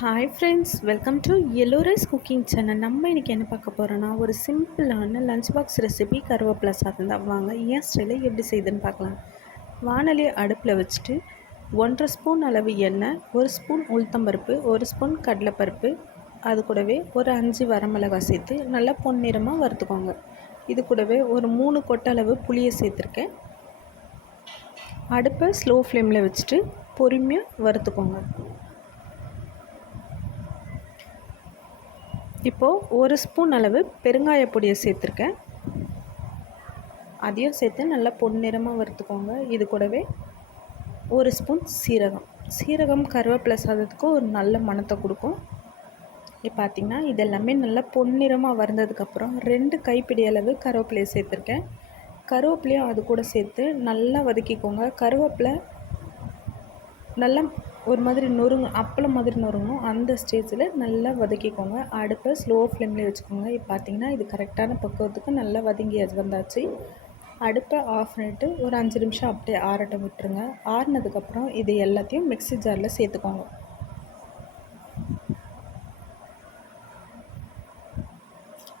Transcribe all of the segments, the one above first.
Hi friends, welcome to yellow rice cooking channel. நம்ம இன்றைக்கி என்ன பார்க்க போகிறோன்னா, ஒரு சிம்பிளான லஞ்ச் பாக்ஸ் ரெசிபி கருவேப்பிலை சாதம் தான். வாங்க ஏன் ஸ்டைலில் எப்படி செய்யுதுன்னு பார்க்கலாம். வானொலி அடுப்பில் வச்சுட்டு 1.5 ஸ்பூன் அளவு எண்ணெய், 1 ஸ்பூன் உளுத்தம்பருப்பு, 1 ஸ்பூன் கடலைப்பருப்பு, அது கூடவே ஒரு 5 வரமிளகாய் சேர்த்து நல்லா பொன்னிறமாக வறுத்துக்கோங்க. இது கூடவே ஒரு 3 கொட்டளவு புளியை சேர்த்துருக்கேன். அடுப்பை ஸ்லோ ஃப்ளேமில் வச்சுட்டு பொறுமையாக வறுத்துக்கோங்க. இப்போது 1 ஸ்பூன் அளவு பெருங்காய பொடியை சேர்த்துருக்கேன். அதையும் சேர்த்து நல்லா பொன்னிறமாக வறுத்துக்கோங்க. இது கூடவே 1 ஸ்பூன் சீரகம் கருவேப்பிலை சாதத்துக்கு ஒரு நல்ல மணத்தை கொடுக்கும். இப்போ பார்த்திங்கன்னா இதெல்லாமே நல்லா பொன்னிறமாக வறுந்ததுக்கப்புறம் 2 கைப்பிடி அளவு கருவேப்பிலையை சேர்த்துருக்கேன். கருவேப்பிலையும் அது கூட சேர்த்து நல்லா வதக்கிக்கோங்க. கருவேப்பிலை நல்லா ஒரு மாதிரி அப்பளம் மாதிரி நொறுங்கணும். அந்த ஸ்டேஜில் நல்லா வதக்கிக்கோங்க. அடுப்பை ஸ்லோ ஃப்ளேம்லேயே வச்சுக்கோங்க. இப்போ பார்த்திங்கன்னா இது கரெக்டான பக்குவத்துக்கு நல்லா வதங்கி வந்தாச்சு. அடுப்பை ஆஃப் பண்ணிவிட்டு ஒரு 5 நிமிஷம் அப்படியே ஆறட்டம் விட்டுருங்க. ஆறினதுக்கப்புறம் இது எல்லாத்தையும் மிக்ஸி ஜாரில் சேர்த்துக்கோங்க.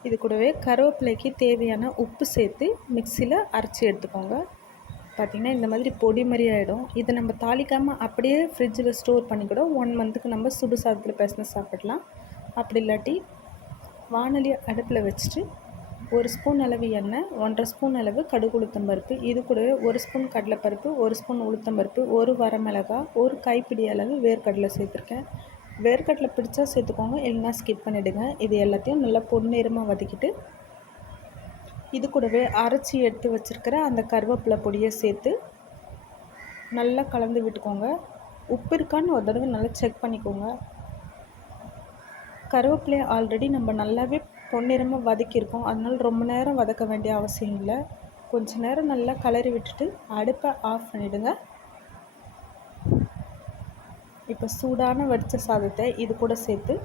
இது கூடவே கருவேப்பிலைக்கு தேவையான உப்பு சேர்த்து மிக்சியில் அரைச்சி எடுத்துக்கோங்க. பார்த்திங்கன்னா இந்த மாதிரி பொடி மாதிரி ஆகிடும். இதை நம்ம தாளிக்காமல் அப்படியே ஃப்ரிட்ஜில் ஸ்டோர் பண்ணி கூட 1 மந்த்துக்கு நம்ம சுடு சாதத்தில் பிசைஞ்சு சாப்பிடலாம். அப்படி இல்லாட்டி வானொலி அடுப்பில் வச்சுட்டு 1 ஸ்பூன் அளவு எண்ணெய், 1.5 ஸ்பூன் அளவு கடுகு உளுத்தம்பருப்பு, இது கூடவே 1 ஸ்பூன் கடலைப்பருப்பு, 1 ஸ்பூன் உளுத்தம்பருப்பு, 1 வரமிளகாய், 1 கைப்பிடி அளவு வேர்க்கடலை சேர்த்துருக்கேன். வேர்க்கடலை பிடிச்சா சேர்த்துக்கோங்க, இல்லைன்னா ஸ்கிப் பண்ணிவிடுங்க. இது எல்லாத்தையும் நல்லா பொன்னிறமாக வதக்கிட்டு இது கூடவே அரைச்சி எடுத்து வச்சுருக்கிற அந்த கருவேப்பிலை பொடியை சேர்த்து நல்லா கலந்து விட்டுக்கோங்க. உப்பு இருக்கான்னு ஒரு தடவை நல்லா செக் பண்ணிக்கோங்க. கருவேப்பிலையை ஆல்ரெடி நம்ம நல்லாவே பொன்னிறமாக வதக்கியிருக்கோம். அதனால் ரொம்ப நேரம் வதக்க வேண்டிய அவசியம் இல்லை. கொஞ்ச நேரம் நல்லா கலரி விட்டுட்டு அடுப்பை ஆஃப் பண்ணிவிடுங்க. இப்போ சூடான வடித்த சாதத்தை இது கூட சேர்த்து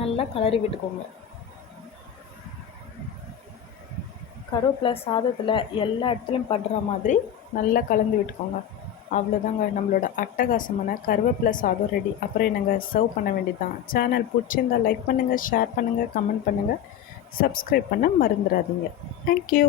நல்லா கலரி விட்டுக்கோங்க. கருவேப்பிலை சாதத்தில் எல்லா இடத்துலையும் படுற மாதிரி நல்லா கலந்து விட்டுக்கோங்க. அவ்வளோதாங்க, நம்மளோட அட்டகாசமான கருவேப்பிலை சாதம் ரெடி. அப்புறம் என்னங்க, சர்வ் பண்ண வேண்டியது தான். சேனல் பிடிச்சிருந்தால் லைக் பண்ணுங்கள், ஷேர் பண்ணுங்கள், கமெண்ட் பண்ணுங்கள், சப்ஸ்கிரைப் பண்ண மறந்துடாதீங்க. தேங்க்யூ.